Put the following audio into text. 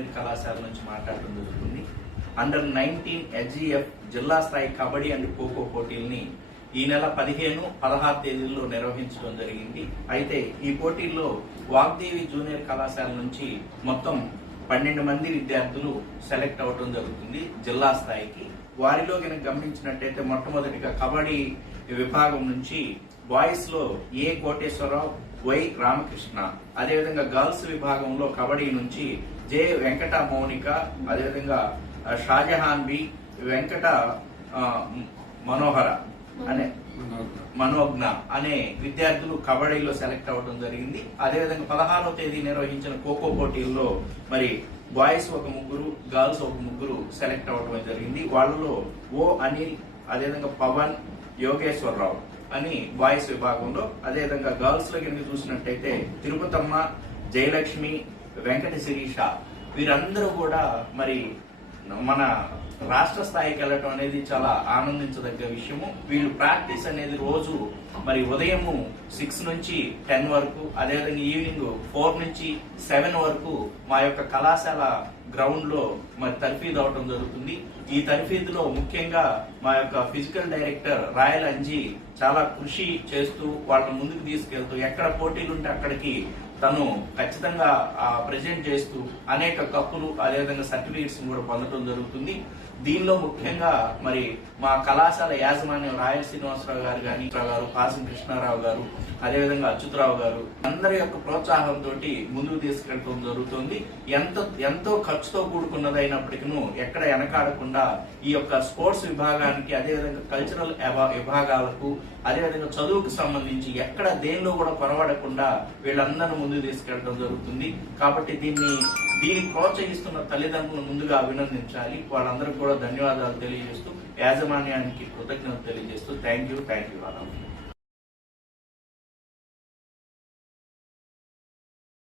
కళాశాల నుంచి మాట్లాడడం జరుగుతుంది. అండర్ 19 హెచ్జిఎఫ్ జిల్లా స్థాయి కబడ్డీ అండ్ ఖోఖో పోటీల్ని ఈ నెల 15, 16 తేదీల్లో నిర్వహించడం జరిగింది. అయితే ఈ పోటీల్లో వాగ్దేవి జూనియర్ కళాశాల నుంచి మొత్తం 12 మంది విద్యార్థులు సెలెక్ట్ అవడం జరుగుతుంది జిల్లా స్థాయికి. వారిలో కనుక గమనించినట్టయితే మొట్టమొదటిగా కబడ్డీ విభాగం నుంచి బాయ్స్ లో ఏ కోటేశ్వరరావు, వై రామకృష్ణ, అదేవిధంగా గర్ల్స్ విభాగంలో కబడ్డీ నుంచి జె వెంకట మౌనిక, అదేవిధంగా షాజహాన్ బి, వెంకట మనోజ్ఞ అనే విద్యార్థులు కబడ్డీలో సెలెక్ట్ అవ్వడం జరిగింది. అదేవిధంగా 16వ తేదీ నిర్వహించిన ఖోఖో పోటీల్లో మరి బాయ్స్ ఒక ముగ్గురు, గర్ల్స్ ఒక ముగ్గురు సెలెక్ట్ అవ్వడం జరిగింది. వాళ్ళలో ఓ అనిల్, అదేవిధంగా పవన్, యోగేశ్వరరావు అని బాయ్స్ విభాగంలో, అదేవిధంగా గర్ల్స్ లో కనుక చూసినట్టయితే తిరుపతమ్మ, జయలక్ష్మి, వెంకట శిరీష వీరందరూ కూడా మరి మన రాష్ట్ర స్థాయికి వెళ్ళటం అనేది చాలా ఆనందించదగ్గ విషయము. వీళ్ళు ప్రాక్టీస్ అనేది రోజు మరి ఉదయము 6 నుంచి 10 వరకు, అదేవిధంగా ఈవినింగ్ 4 నుంచి 7 వరకు మా యొక్క కళాశాల గ్రౌండ్ లో మరి తర్ఫీదు అవటం జరుగుతుంది. ఈ తర్ఫీదులో ముఖ్యంగా మా యొక్క ఫిజికల్ డైరెక్టర్ రాయల్ అంజీ చాలా కృషి చేస్తూ వాళ్ళని ముందుకు తీసుకెళ్తూ ఎక్కడ పోటీలు ఉంటే అక్కడికి తను ఖచ్చితంగా ప్రెజెంట్ చేస్తూ అనేక కప్పులు, అదేవిధంగా సర్టిఫికేట్స్ కూడా పొందడం జరుగుతుంది. దీనిలో ముఖ్యంగా మరి మా కళాశాల యాజమాన్యం రాయల్ శ్రీనివాసరావు గారు కానీ, పాసం కృష్ణారావు గారు, అదేవిధంగా అచ్యుతరావు గారు అందరి యొక్క ప్రోత్సాహంతో ముందుకు తీసుకెళ్లడం జరుగుతుంది. ఎంతో ఖర్చుతో కూడుకున్నదైనప్పటికీ ఎక్కడ వెనకాడకుండా ఈ యొక్క స్పోర్ట్స్ విభాగానికి, అదేవిధంగా కల్చరల్ విభాగాలకు, అదేవిధంగా చదువుకు సంబంధించి ఎక్కడ దేనిలో కూడా పొరబడకుండా వీళ్ళందరూ ముందుకు తీసుకెళ్లడం జరుగుతుంది. కాబట్టి దీన్ని ప్రోత్సహిస్తున్న తల్లిదండ్రులను ముందుగా అభినందించాలి. వాళ్ళందరికీ కూడా ధన్యవాదాలు తెలియజేస్తూ, యాజమాన్యానికి కృతజ్ఞతలు తెలియజేస్తూ థ్యాంక్ యూ.